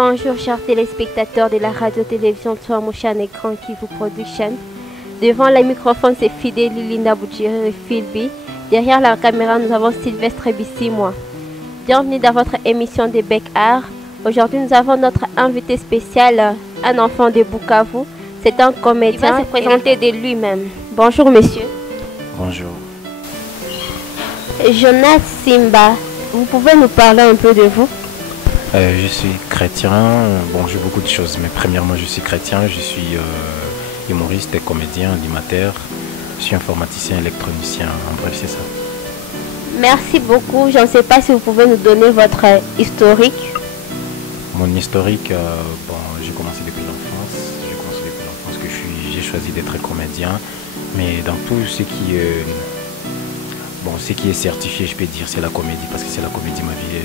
Bonjour chers téléspectateurs de la radio-télévision Touamouchan Écran qui vous production. Devant les microphones, c'est Fidèle Lilinda Boudjiri et Philby. Derrière la caméra, nous avons Sylvestre Bissi, moi. Bienvenue dans votre émission des Bec Art. Aujourd'hui, nous avons notre invité spécial, un enfant de Bukavu. C'est un comédien. Il va se présenter de lui-même. Bonjour monsieur. Bonjour. Jonas Simba, vous pouvez nous parler un peu de vous? Je suis chrétien. Bon, j'ai beaucoup de choses, mais premièrement, je suis chrétien. Je suis humoriste et comédien, animateur. Je suis informaticien, électronicien. En bref, c'est ça. Merci beaucoup. Je ne sais pas si vous pouvez nous donner votre historique. Mon historique, bon, j'ai commencé depuis l'enfance. Que j'ai choisi d'être comédien. Mais dans tout ce qui est... Bon, ce qui est certifié, je peux dire, c'est la comédie, parce que c'est la comédie ma vie.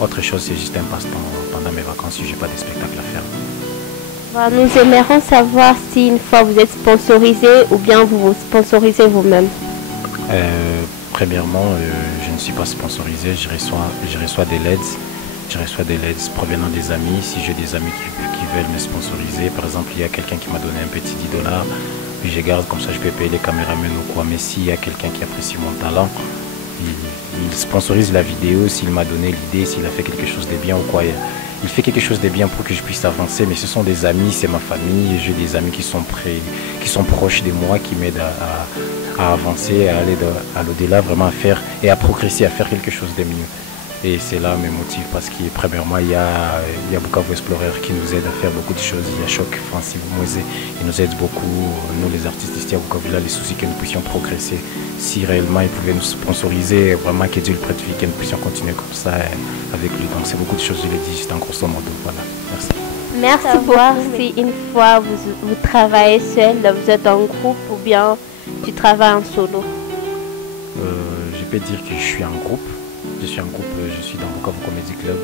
Autre chose, c'est juste un passe-temps pendant mes vacances si je n'ai pas de spectacle à faire. Nous aimerions savoir si une fois vous êtes sponsorisé ou bien vous vous sponsorisez vous-même. Premièrement, je ne suis pas sponsorisé, je reçois des leads. Je reçois des leads provenant des amis. Si j'ai des amis qui veulent me sponsoriser, par exemple, il y a quelqu'un qui m'a donné un petit $10, puis je garde comme ça, je peux payer les caméramans ou quoi. Mais s'il y a quelqu'un qui apprécie mon talent, il sponsorise la vidéo. S'il m'a donné l'idée, s'il a fait quelque chose de bien ou quoi, il fait quelque chose de bien pour que je puisse avancer. Mais ce sont des amis, c'est ma famille. J'ai des amis qui sont proches de moi, qui m'aident à avancer, à aller à l'au-delà, vraiment à faire et à progresser, à faire quelque chose de mieux. Et c'est là mes motifs parce que premièrement il y a Bukavu Explorer qui nous aide à faire beaucoup de choses. Il y a Choc, Francis Moisé, il nous aide beaucoup. Nous les artistes ici à Bukavu, là les soucis que nous puissions progresser. Si réellement il pouvait nous sponsoriser, vraiment que Dieu le prête, que nous puissions continuer comme ça avec lui. Donc c'est beaucoup de choses, je l'ai dit juste en grosso modo. Voilà, merci. Merci beaucoup. Si une fois vous travaillez seul, vous êtes en groupe ou bien tu travailles en solo? Je peux dire que je suis en groupe. Je suis en groupe, je suis dans Bukavu Comedy Club.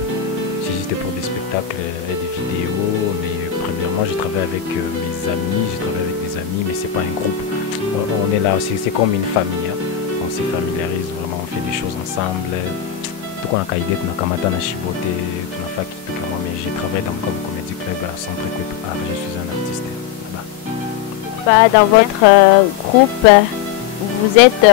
C'est juste pour des spectacles et des vidéos. Mais premièrement, je travaille avec mes amis. Je travaille avec des amis, mais c'est pas un groupe. On est là, c'est comme une famille. Hein. On se familiarise vraiment, on fait des choses ensemble. Tout qu'on a caïdé, on a kamata na chibote, tout na faki, tout comme moi. Mais je travaille dans Bukavu Comedy Club à Centre Équipe Art. Je suis un artiste là-bas. Dans votre groupe, vous êtes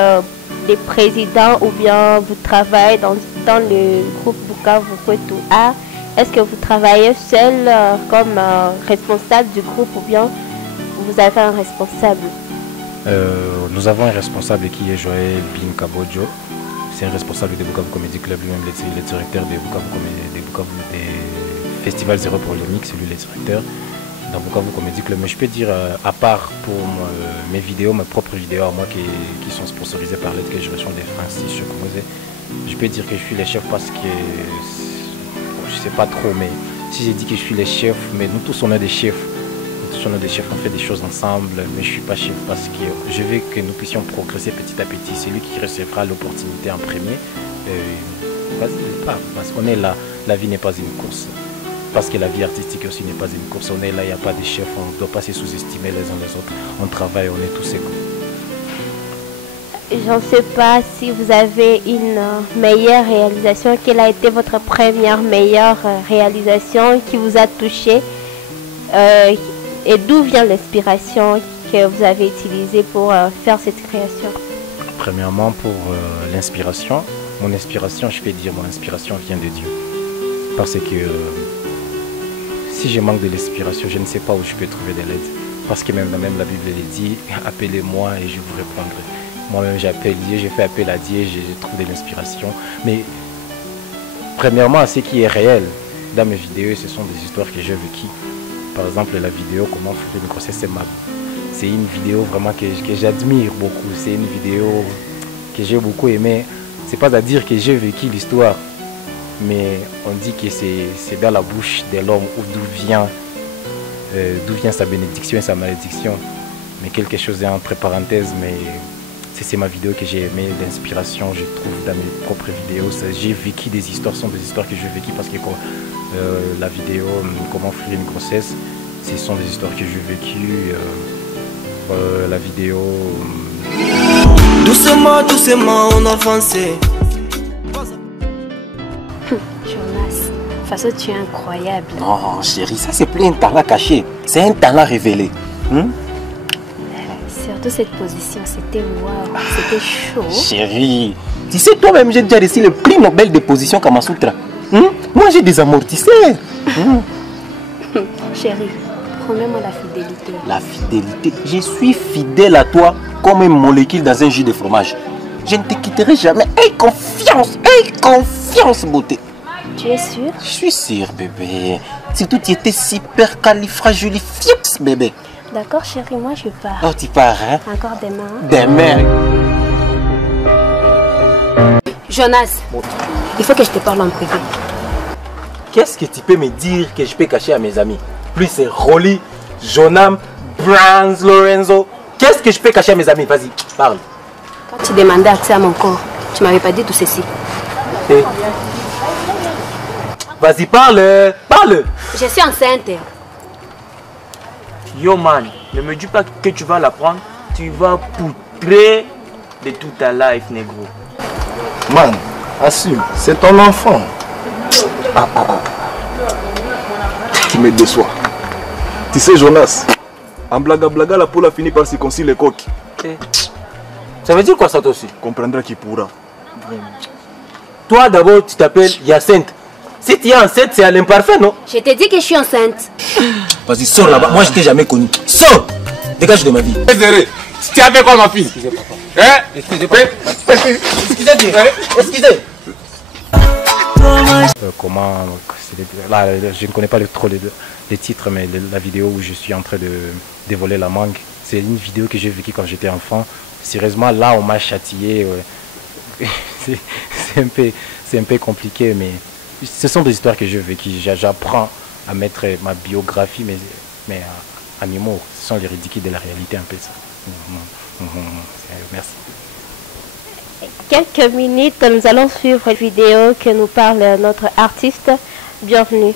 les présidents ou bien vous travaillez dans le groupe Bukavu Kwetu Art? Est-ce que vous travaillez seul comme responsable du groupe ou bien vous avez un responsable? Nous avons un responsable qui est Joël Bin Kabodjo. C'est un responsable de Bukavu Comedy Club, lui-même le directeur des Festival Zéro pour le Mix, c'est lui le directeur dans Bukavu Comedy Club. Mais je peux dire, à part pour mes vidéos, mes propres vidéos à moi qui sont sponsorisées par l'aide que je reçois des Francis Chokomosé, je peux dire que je suis le chef parce que je sais pas trop, mais si j'ai dit que je suis le chef, mais nous tous on est des chefs. Nous tous on est des chefs, on fait des choses ensemble, mais je suis pas chef parce que je veux que nous puissions progresser petit à petit. C'est lui qui recevra l'opportunité en premier. Vas-y, parce qu'on est là, la vie n'est pas une course. Parce que la vie artistique aussi n'est pas une course. On est là, il n'y a pas de chef, on ne doit pas se sous-estimer les uns les autres. On travaille, on est tous égaux. Je ne sais pas si vous avez une meilleure réalisation. Quelle a été votre première meilleure réalisation qui vous a touché? Et d'où vient l'inspiration que vous avez utilisée pour faire cette création? Premièrement, pour l'inspiration, mon inspiration, je peux dire, mon inspiration vient de Dieu. Parce que si je manque de l'inspiration, je ne sais pas où je peux trouver de l'aide. Parce que même la Bible dit, appelez-moi et je vous répondrai. Moi-même j'appelle Dieu, je fais appel à Dieu, je trouve de l'inspiration. Mais premièrement, ce qui est réel dans mes vidéos, ce sont des histoires que j'ai vécues. Par exemple, la vidéo Comment faire une grossesse aimable. C'est une vidéo vraiment que j'admire beaucoup. C'est une vidéo que j'ai beaucoup aimée. C'est pas à dire que j'ai vécu l'histoire. Mais on dit que c'est dans la bouche de l'homme d'où vient sa bénédiction et sa malédiction. Mais quelque chose est entre parenthèses, mais c'est ma vidéo que j'ai aimé, l'inspiration je trouve dans mes propres vidéos. J'ai vécu des histoires, ce sont des histoires que j'ai vécues parce que la vidéo Comment faire une grossesse, ce sont des histoires que j'ai vécues. La vidéo... Doucement, doucement, on avançait. Jonas, façon, tu es incroyable. Non, chérie, ça c'est plus un talent caché. C'est un talent révélé. Surtout cette position, c'était waouh, c'était chaud. Chérie, tu sais, toi-même, j'ai déjà reçu le prix Nobel de position Kamasutra. Moi, j'ai des amortisseurs. Chérie, promets-moi la fidélité. La fidélité, je suis fidèle à toi comme une molécule dans un jus de fromage. Je ne te quitterai jamais. Aie confiance, beauté. Tu es sûr? Je suis sûr, bébé. Surtout, tu étais super califragilifiox, bébé. D'accord, chérie, moi je pars. Oh, tu pars, hein? Encore demain. Demain. Jonas, il faut que je te parle en privé. Qu'est-ce que tu peux me dire que je peux cacher à mes amis? Plus c'est Rolly, Jonam, Brands, Lorenzo. Qu'est-ce que je peux cacher à mes amis? Vas-y, parle. Quand tu demandais accès à mon corps, tu m'avais pas dit tout ceci. Hey. Vas-y, parle. Je suis enceinte. Yo man, ne me dis pas que tu vas la prendre. Tu vas poutrer de toute ta life, négro. Man, assume, c'est ton enfant. Tu me déçois. Tu sais, Jonas, en blaga, la poule a fini par circoncire les coques. Ça veut dire quoi ça toi aussi? Comprendra qui pourra. Toi d'abord, tu t'appelles Hyacinthe. Si tu es enceinte, c'est à l'imparfait, non? Je t'ai dit que je suis enceinte. Vas-y, sors là-bas. Moi, je t'ai jamais connu. Sors! Dégage de ma vie. Désolé, tu as fait quoi, ma fille? Excusez, papa. Hein? Excusez. Comment là, je ne connais pas trop les titres, mais la vidéo où je suis en train de dévoiler la mangue, c'est une vidéo que j'ai vécue quand j'étais enfant. Sérieusement, là, on m'a châtié. C'est un peu compliqué, mais ce sont des histoires que j'ai vécues. J'apprends à mettre ma biographie, mais en humour. Ce sont les ridicules de la réalité, un peu ça. Merci. Quelques minutes, nous allons suivre une vidéo que nous parle notre artiste. Bienvenue.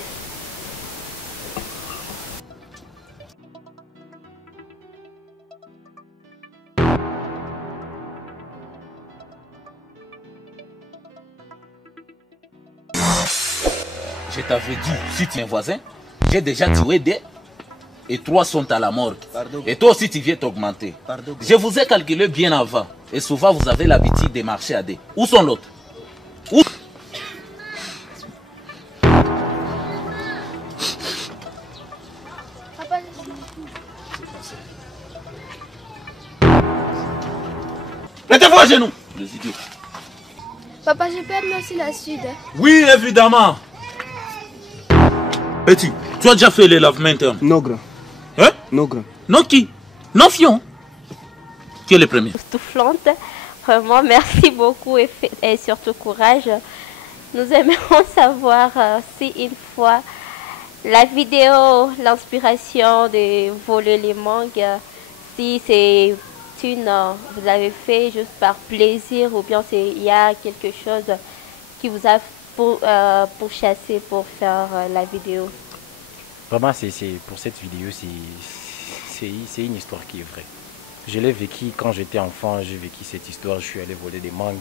Je t'avais dit, si tu es un voisin, j'ai déjà tué deux et 3 sont à la morgue. Et toi aussi tu viens t'augmenter. Je vous ai calculé bien avant. Et souvent vous avez l'habitude de marcher à deux. Où sont l'autre? Où? Mettez-vous à genoux, les idiots. Papa, j'ai perdu aussi la suite. Oui, évidemment. Petit, tu as déjà fait les lavements internes? Non, grand. Hein? Non, grand. Non qui? Non, Fion. Qui est le premier? Soufflante. Vraiment, merci beaucoup et surtout courage. Nous aimerions savoir si une fois la vidéo, l'inspiration de voler les mangues, si c'est vous l'avez fait juste par plaisir ou bien il y a quelque chose qui vous a pourchassé pour faire la vidéo. Vraiment, pour cette vidéo, c'est une histoire qui est vraie. Je l'ai vécu quand j'étais enfant, j'ai vécu cette histoire, je suis allé voler des mangues.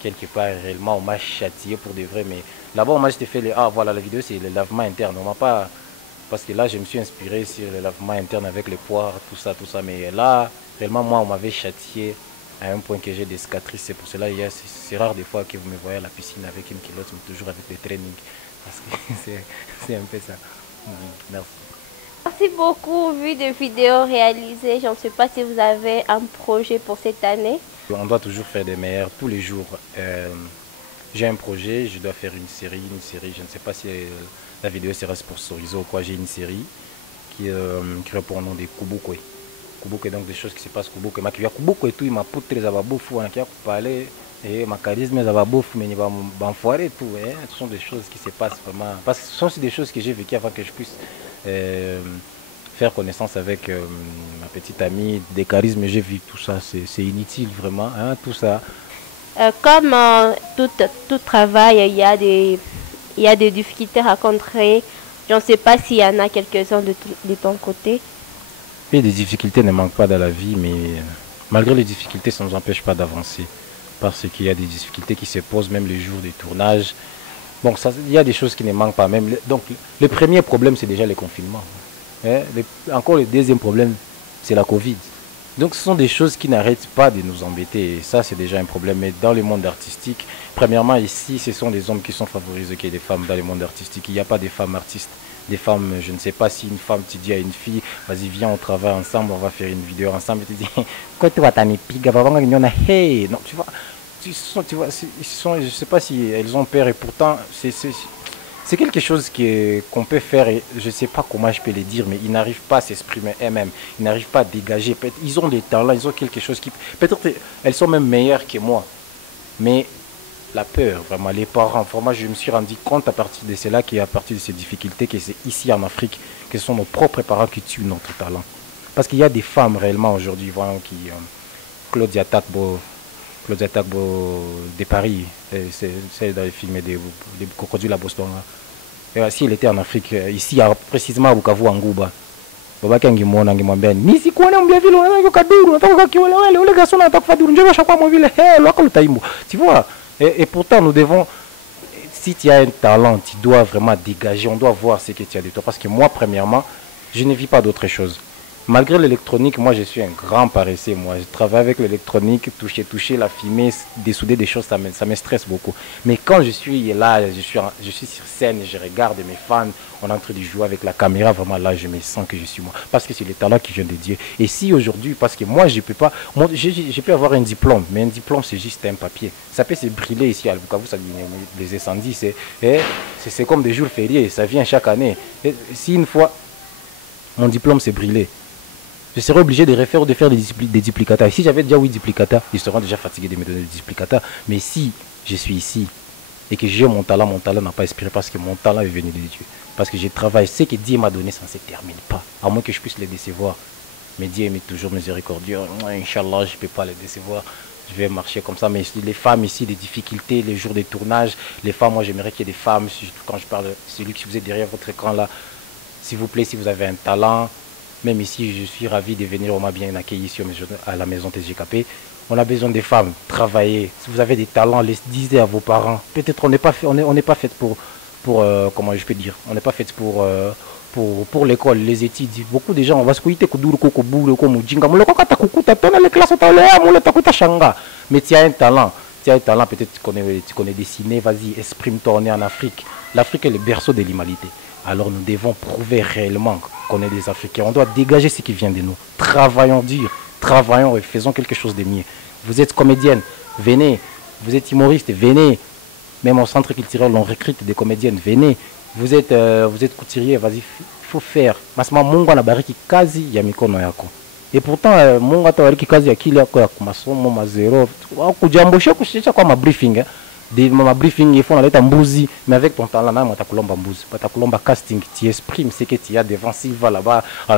Quelque part, réellement, on m'a châtié pour de vrai, mais là-bas, on m'a juste fait voilà, la vidéo, c'est le lavement interne. On m'a pas... Parce que là, je me suis inspiré sur le lavement interne avec les poires, tout ça, mais là, réellement, moi, on m'avait châtié à un point que j'ai des cicatrices. C'est pour cela, c'est rare des fois que vous me voyez à la piscine avec une culotte, mais toujours avec des trainings. Parce que c'est un peu ça. Merci. Merci beaucoup, vu des vidéos réalisées. Je ne sais pas si vous avez un projet pour cette année. On doit toujours faire des meilleurs tous les jours. J'ai un projet, je dois faire une série. Je ne sais pas si la vidéo sera sponsorisée ou quoi. J'ai une série qui répond au nom de Kubukwe. Kubukwe, donc des choses qui se passent Kubukwe. Ma qui Kubukwe tout, il m'a poutré, ça va bouffer, on a parlé. Et ma charisme, ça va bouffer, mais il va m'enfoirer tout. Ce sont des choses qui se passent vraiment. Parce que ce sont aussi des choses que j'ai vécues avant que je puisse faire connaissance avec ma petite amie. Des charismes, j'ai vu tout ça, c'est inutile vraiment, hein, tout ça. Comme tout travail, il y a des difficultés rencontrées. Je ne sais pas s'il y en a quelques-uns de ton côté. Et des difficultés ne manquent pas dans la vie, mais malgré les difficultés, ça ne nous empêche pas d'avancer. Parce qu'il y a des difficultés qui se posent même les jours du tournage. Bon, il y a des choses qui ne manquent pas même. Donc, le premier problème, c'est déjà les confinements. Hein? Encore le deuxième problème, c'est la Covid. Donc, ce sont des choses qui n'arrêtent pas de nous embêter. Et ça, c'est déjà un problème. Mais dans le monde artistique, premièrement, ici, ce sont des hommes qui sont favorisés qu'il y ait des femmes dans le monde artistique. Il n'y a pas de femmes artistes. Des femmes, je ne sais pas si une femme, tu dis à une fille, vas-y, viens, on travaille ensemble, on va faire une vidéo ensemble. Et tu dis, quoi, tu vas t'en épique, hey, non, tu vois, je ne sais pas si elles ont peur et pourtant, c'est quelque chose qu'on peut faire et je ne sais pas comment je peux le dire, mais ils n'arrivent pas à s'exprimer eux-mêmes, ils n'arrivent pas à dégager. Ils ont des talents, ils ont quelque chose qui... Peut-être elles sont même meilleures que moi, mais la peur, vraiment, les parents, vraiment, je me suis rendu compte à partir de cela, qu'à partir de ces difficultés, que c'est ici en Afrique, que ce sont nos propres parents qui tuent notre talent. Parce qu'il y a des femmes réellement aujourd'hui, vraiment, qui... Claudia Tagbo de Paris, c'est dans les films des crocodiles à Boston. Si elle était en Afrique, ici, précisément à Bukavu, en Gouba, tu vois, et pourtant nous devons, si tu as un talent, tu dois vraiment dégager, on doit voir ce que tu as de toi. Parce que moi, premièrement, je ne vis pas d'autre chose. Malgré l'électronique, moi je suis un grand paresseux. Moi, je travaille avec l'électronique, toucher, la filmer, dessouder des choses, ça me stresse beaucoup. Mais quand je suis là, je suis sur scène, je regarde mes fans, on est en train de jouer avec la caméra, vraiment là, je me sens que je suis moi. Parce que c'est le talent qui vient de Dieu. Et si aujourd'hui, parce que moi, je peux pas, je peux avoir un diplôme, mais un diplôme, c'est juste un papier. Ça peut se brûler ici à Bukavu, ça les incendies, c'est comme des jours fériés, ça vient chaque année. Et si une fois, mon diplôme s'est brûlé, je serais obligé de refaire ou de faire des duplicata. Et si j'avais déjà 8 duplicata, ils seront déjà fatigués de me donner des duplicata. Mais si je suis ici et que j'ai mon talent n'a pas expiré parce que mon talent est venu de Dieu. Parce que je travaille, ce que Dieu m'a donné, ça ne se termine pas. À moins que je puisse les décevoir. Mais Dieu est toujours miséricordieux. Inch'Allah, je ne peux pas les décevoir. Je vais marcher comme ça. Mais les femmes ici, les difficultés, les jours de tournage, les femmes, moi j'aimerais qu'il y ait des femmes. Quand je parle, celui qui vous est derrière votre écran là, s'il vous plaît, si vous avez un talent, même ici, je suis ravi de venir, on m'a bien accueilli ici à la maison TGKP. On a besoin des femmes, travailler. Si vous avez des talents, les disez à vos parents. Peut-être on n'est pas fait pour comment je peux dire, on n'est pas fait pour l'école, les études. Beaucoup de gens, on va se couiller, mais tu as un talent. Peut-être tu connais dessiner, vas-y, exprime-toi, on est en Afrique. L'Afrique est le berceau de l'humanité. Alors nous devons prouver réellement qu'on est des Africains. On doit dégager ce qui vient de nous. Travaillons dur, travaillons et faisons quelque chose de mieux. Vous êtes comédienne, venez. Vous êtes humoriste, venez. Même au centre culturel, on recrute des comédiennes, venez. Vous êtes couturier, vas-y, il faut faire. Et pourtant, Mungu atabariki kazi ya akili yako ya masomo mazero. Kujambosha kushisha kwa briefing. Ma briefing, il faut aller en mbuzi, mais avec ton talent, là, tu as mbuzi, tu as casting, tu exprimes ce que tu as devant, s'il va là-bas, il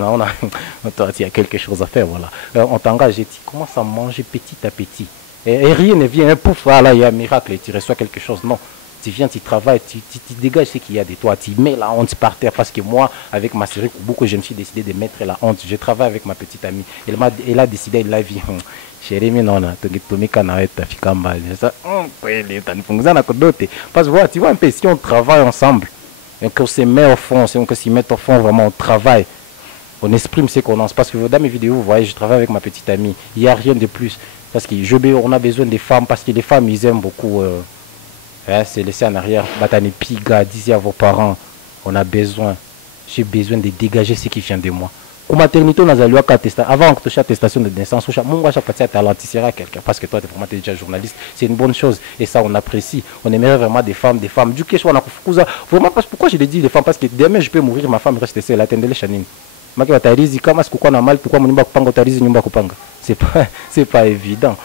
y a quelque chose à faire, voilà. On t'engage et tu commences à manger petit à petit. Et rien ne vient, pouf, là, il y a un miracle et tu reçois quelque chose, non. Tu viens, tu travailles, tu dégages ce qu'il y a de toi, tu mets la honte par terre, parce que moi, avec ma série Kubuko, je me suis décidé de mettre la honte. Je travaille avec ma petite amie, elle a décidé, elle a vu. Parce que voilà, tu vois un peu, si on travaille ensemble, et qu'on se met au fond, si on se met au fond, vraiment, on travaille, on exprime ce qu'on lance. Parce que dans mes vidéos, vous voyez, je travaille avec ma petite amie, il n'y a rien de plus. Parce qu'on a besoin des femmes, parce que les femmes, ils aiment beaucoup, c'est laissé en arrière. Batani Piga, disait à vos parents, on a besoin, j'ai besoin de dégager ce qui vient de moi. Au maternité, on a avant que tu aies attestation de naissance, mon à quelqu'un parce que toi, tu es vraiment déjà journaliste. C'est une bonne chose et ça, on apprécie. On aimerait vraiment des femmes. Du coup, vraiment, pourquoi je l'ai dit des femmes? Parce que demain, je peux mourir, ma femme reste seule. Attendez les chanines. C'est pas évident.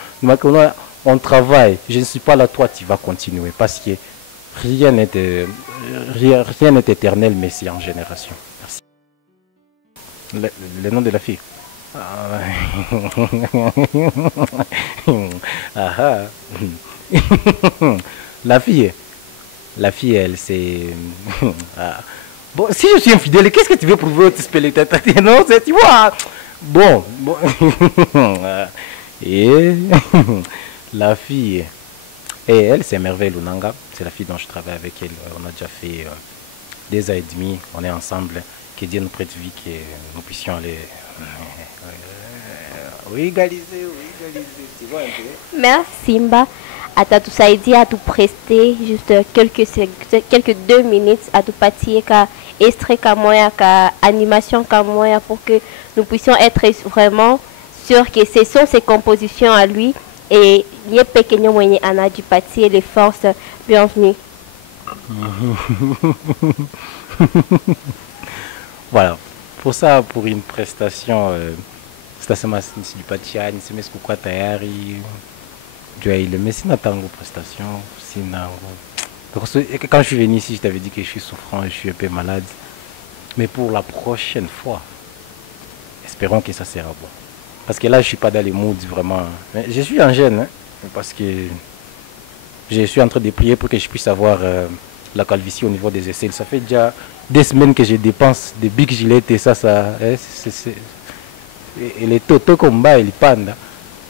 On travaille. Je ne suis pas là, toi, tu vas continuer parce que rien n'est éternel, mais c'est en génération. Le nom de la fille. La fille, elle, c'est... Bon, si je suis infidèle, qu'est-ce que tu veux prouver au téléspectateur? Non, tu vois. Bon. Et la fille, Et elle, c'est Merveille Lunanga. C'est la fille dont je travaille avec elle. On a déjà fait 2 ans et demi. On est ensemble. Que Dieu nous prête vie, que nous puissions aller égaliser, tu vois un peu. Merci Mba. À tout ça dit à tout prester juste quelques 2 minutes à tout partir qu'à extrait qu'à moi qu'à animation qu'à moi pour que nous puissions être vraiment sûrs que ce sont ses compositions à lui et les pequeños moyens Anna du parti et les forces bienvenue. Voilà, pour ça, pour une prestation, c'est ma du Pachani, c'est mes quoi tayari, tu as le messie n'a pas de prestation, quand je suis venu ici, je t'avais dit que je suis souffrant, je suis un peu malade, mais pour la prochaine fois, espérons que ça sera bon. Parce que là, je suis pas dans les moods vraiment. Mais je suis en gêne, hein, parce que je suis en train de prier pour que je puisse avoir la calvitie au niveau des aisselles. Ça fait déjà 2 semaines que je dépense des big gilets et ça, et les toto combat et les pandas.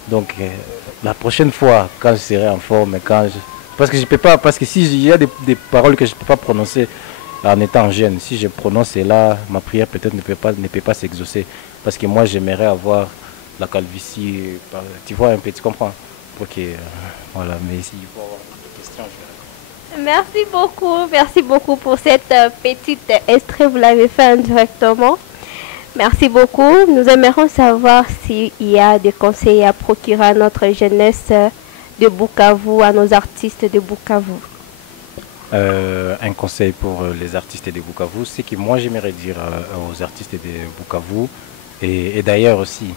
Donc la prochaine fois, quand je serai en forme, parce que je peux pas, parce que s'il y a des paroles que je peux pas prononcer en étant en gêne, si je prononce là, ma prière peut-être ne peut pas s'exaucer. Parce que moi, j'aimerais avoir la calvitie, tu vois un peu, tu comprends? Ok, voilà, mais s'il faut avoir des questions, je vais... Merci beaucoup pour cette petite extrait, vous l'avez fait indirectement. Merci beaucoup. Nous aimerions savoir s'il y a des conseils à procurer à notre jeunesse de Bukavu, à nos artistes de Bukavu. Un conseil pour les artistes de Bukavu, c'est que moi j'aimerais dire aux artistes de Bukavu, et d'ailleurs aussi,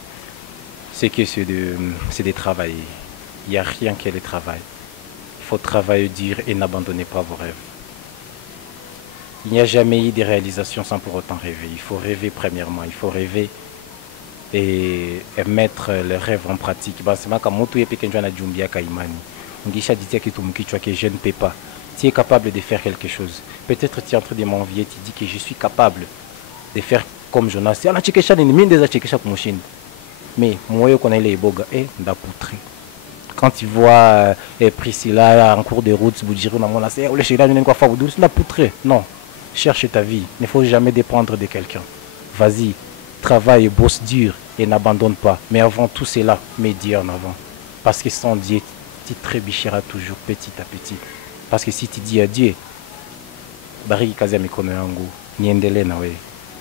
c'est que c'est de travailler. Il n'y a rien que le travail. Il faut travailler dur et n'abandonnez pas vos rêves. Il n'y a jamais eu de réalisation sans pour autant rêver. Il faut rêver premièrement. Il faut rêver et mettre les rêves en pratique. Je ne peux pas. Tu es capable de faire quelque chose. Peut-être tu es en train de m'envier. Tu dis que je suis capable de faire comme Jonas. Mais moi, je connais les bogas et d'apôtres. Quand tu vois Priscilla en cours de route, vous direz non, cherche ta vie. Il ne faut jamais dépendre de quelqu'un. Vas-y, travaille, bosse dur et n'abandonne pas. Mais avant tout cela, mets Dieu en avant. Parce que sans Dieu, tu trébucheras toujours petit à petit. Parce que si tu dis à Dieu,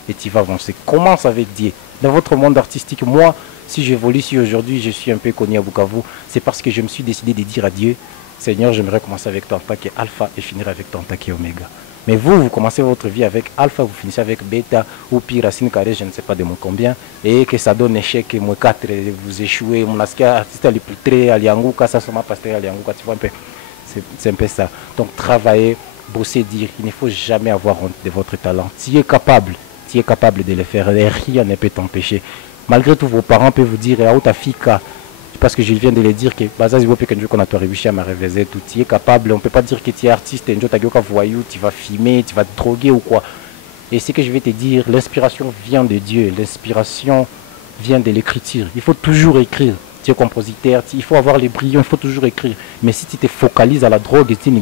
et tu vas avancer. Commence avec Dieu. Dans votre monde artistique, moi, si j'évolue, si aujourd'hui je suis un peu connu à Bukavu, c'est parce que je me suis décidé de dire à Dieu, Seigneur, j'aimerais commencer avec toi en tant qu'alpha et finir avec toi en tant qu'oméga. Mais vous commencez votre vie avec alpha, vous finissez avec bêta, ou pire, racine carrée, je ne sais pas de mon combien, et que ça donne échec, moi 4, vous échouez, mon artiste à l'époutré, à Liangouka, ça sera pasteur à Liangouka, tu vois un peu. C'est un peu ça. Donc travailler, bosser, dire, il ne faut jamais avoir honte de votre talent. Tu es capable de le faire, et rien ne peut t'empêcher. Malgré tout, vos parents peuvent vous dire, ah, ta fille, parce que je viens de le dire que qu'on a réussi à me révéler tout, tu es capable, on ne peut pas dire que tu es artiste, voyou, tu vas filmer, tu vas te droguer ou quoi. Et ce que je vais te dire, l'inspiration vient de Dieu, l'inspiration vient de l'écriture. Il faut toujours écrire. Tu es compositeur, il faut avoir les brillants, il faut toujours écrire. Mais si tu te focalises à la drogue, tu es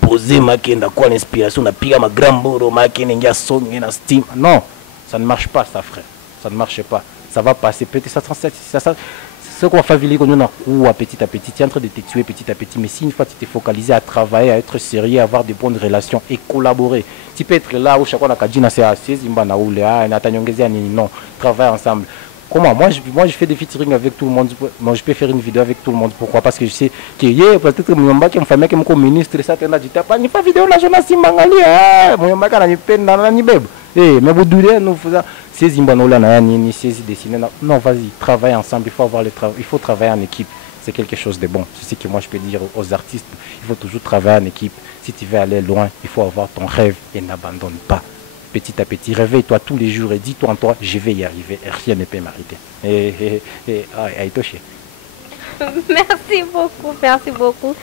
poser ma quoi l'inspiration, na piga ma grand boro ma steam. Non, ça ne marche pas ça, frère. Ça ne marche pas. Ça va passer peut-être ça ce qu'on va faire petit à petit, tu es en train de te tuer petit à petit. Mais si une fois tu t'es focalisé à travailler, à être sérieux, à avoir de bonnes relations et collaborer, tu peux être là où chacun a dit non, travaille ensemble. Comment moi je fais des featuring avec tout le monde. Moi je peux faire une vidéo avec tout le monde. Pourquoi? Parce que je sais que peut-être Muyomba qui me fait que mon ministre ça t'a dit pas ni pas vidéo la journée Mangali Muyomba kana ni peine na ni beb. Mais vous durez nous faisons ces imbanola na ni ces dessiner. Non, vas-y, travaille ensemble, il faut avoir le travail, il faut travailler en équipe. C'est quelque chose de bon. C'est ce que moi je peux dire aux artistes, il faut toujours travailler en équipe. Si tu veux aller loin, il faut avoir ton rêve et n'abandonne pas. Petit à petit, réveille-toi tous les jours et dis-toi en toi, je vais y arriver, et rien ne peut m'arrêter. Merci beaucoup.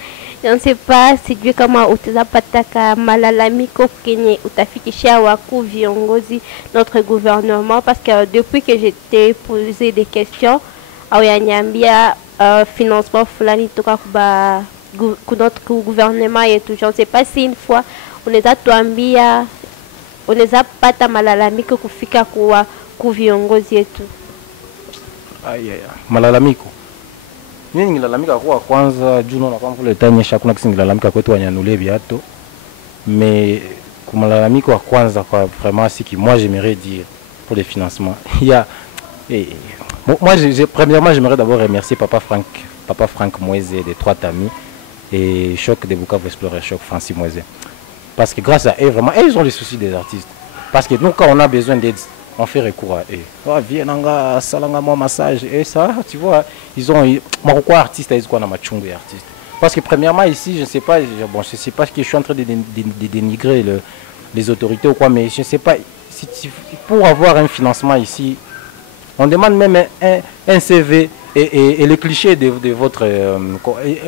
Je ne sais pas si Dieu kama utazapataka malalamiko kenye utafikishia wakuu viongozi notre gouvernement, parce que depuis que j'étais posé des questions, au yanyambia financement fulani toka notre gouvernement et tout. Je ne sais pas si une fois unaweza tuambia, unaweza pata malalamiko kufika kwa viongozi yetu. Malalamiko mimi ningilalamika kwa kwanza juu naona kama vile tanyesha kuna kisingilalamika kwetu wanyanulie viato, mais kumalalamiko wa kwanza kwa vraiment ce qui moi j'aimerais dire pour les financements, il y a moi premièrement j'aimerais d'abord remercier papa Franck Moise des 3 tamis et Choc de Bukavu Explorer, Choc Francis Moise, parce que grâce à eux vraiment ils ont les soucis des artistes, parce que nous quand on a besoin d'aide on fait recours à eux. Oh, viens nanga salanga moi massage et ça tu vois ils ont quoi artiste ils quoi na machungu et artiste, parce que premièrement ici je sais pas bon je sais pas que je suis en train de dénigrer les autorités ou quoi, mais je sais pas si pour avoir un financement ici on demande même un CV et les clichés de votre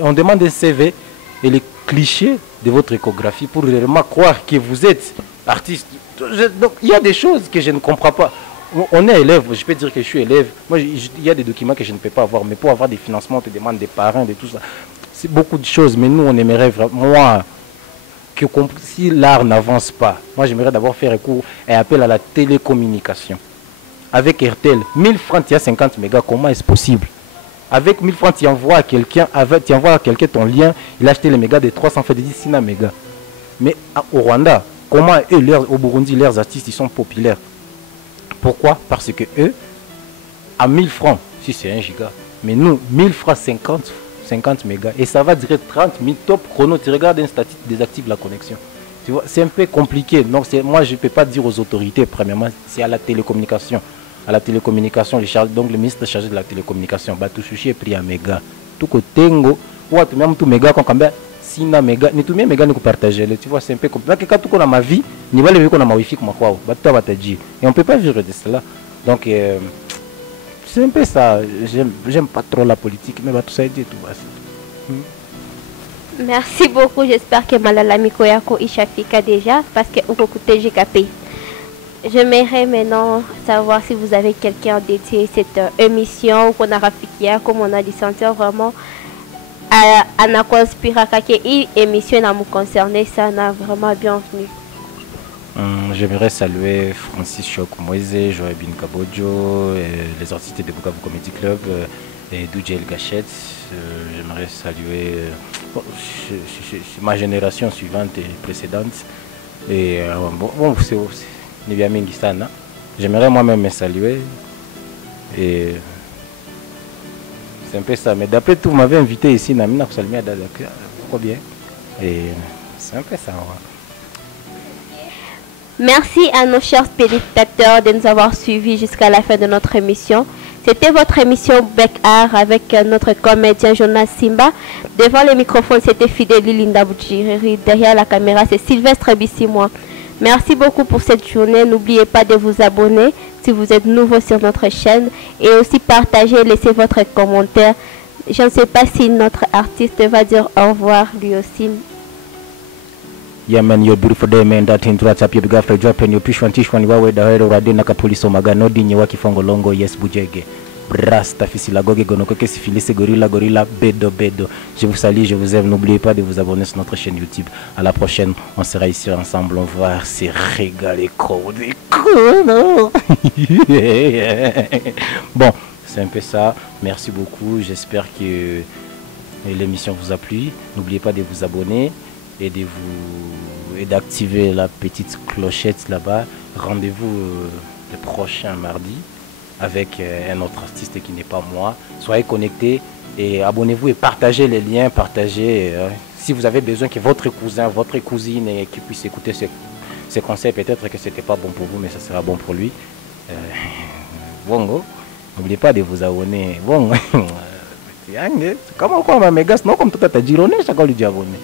on demande un CV et les clichés de votre échographie pour réellement croire que vous êtes artiste. Donc il y a des choses que je ne comprends pas. On est élève, je peux dire que je suis élève. Moi, il y a des documents que je ne peux pas avoir, mais pour avoir des financements, on te demande des parrains, de tout ça. C'est beaucoup de choses, mais nous, on aimerait vraiment, moi, que si l'art n'avance pas, moi, j'aimerais d'abord faire recours et appel à la télécommunication. Avec RTL, 1000 francs, il y a 50 mégas, comment est-ce possible? Avec 1000 francs, tu envoies à quelqu'un ton lien, il a acheté les mégas de 300 fait 10 mégas. Mais au Rwanda, comment eux, au Burundi, leurs artistes, ils sont populaires? Pourquoi? Parce que eux, à 1000 francs, si c'est 1 giga, mais nous, 1000 francs 50 mégas, et ça va durer 30 000 top chrono, tu regardes un statut, désactive la connexion. Tu vois, c'est un peu compliqué. Donc, moi, je ne peux pas dire aux autorités, premièrement, c'est à la télécommunication. À la télécommunication, donc le ministre chargé de la télécommunication, bah, tout sushi est pris à méga. Tout côté, ou à tout même tout méga, quand même, sina méga, ni tout même méga, nous partager. Tu vois, c'est un peu compliqué. Quand tout a ma vie, ni va le qu'on a ma wifi comme quoi, bah, tout va te dire. Et on ne peut pas vivre de cela. Donc, c'est un peu ça. J'aime pas trop la politique, mais bah, tout ça est dit, tout va. Merci beaucoup. J'espère que Malala Mikoyako Ishafika déjà, parce que vous écoutez GKP. J'aimerais maintenant savoir si vous avez quelqu'un dédié cette émission ou qu'on a raffiqué, comme on a dit, sentir vraiment à la conspiration qui émission à me concerner, ça n'a vraiment bienvenue. J'aimerais saluer Francis Choc Moise, Joël Bin Kabodjo, les artistes de Bukavu Comedy Club et Doudjel Gachette. J'aimerais saluer ma génération suivante et précédente. Et bon, c'est j'aimerais moi-même me saluer. Et c'est un peu ça. Mais d'après tout, vous m'avez invité ici, Namina Kosalmia Dadaka. Pourquoi bien? Et c'est un peu ça. Merci à nos chers téléspectateurs de nous avoir suivis jusqu'à la fin de notre émission. C'était votre émission Bec Art avec notre comédien Jonas Simba. Devant le microphone, c'était Fidèle Linda Boudjiri. Derrière la caméra, c'est Sylvestre Bissimois. Merci beaucoup pour cette journée. N'oubliez pas de vous abonner si vous êtes nouveau sur notre chaîne. Et aussi partager, laissez votre commentaire. Je ne sais pas si notre artiste va dire au revoir lui aussi. Yeah man, you're beautiful day man, that interrupts up your big after dropping your push one tish one wawe da hero radina kapoliso magano dinye waki fongo longo yes bujege brasta fisi la goge gono koke syphilis gorilla bedo. Je vous salue, je vous aime, n'oubliez pas de vous abonner sur notre chaîne YouTube. À la prochaine, on sera ici ensemble, on va se régaler Bon, c'est un peu ça, merci beaucoup, j'espère que l'émission vous a plu. N'oubliez pas de vous abonner et d'activer la petite clochette là-bas. Rendez-vous le prochain mardi avec un autre artiste qui n'est pas moi. Soyez connectés et abonnez-vous et partagez les liens, partagez. Si vous avez besoin que votre cousin, votre cousine qui puisse écouter ces conseils, peut-être que c'était pas bon pour vous, mais ça sera bon pour lui. Bon, n'oubliez pas de vous abonner. Bon, comment quoi, ma méga, non comme tout à t'as dit, on est chacun lui dit abonner.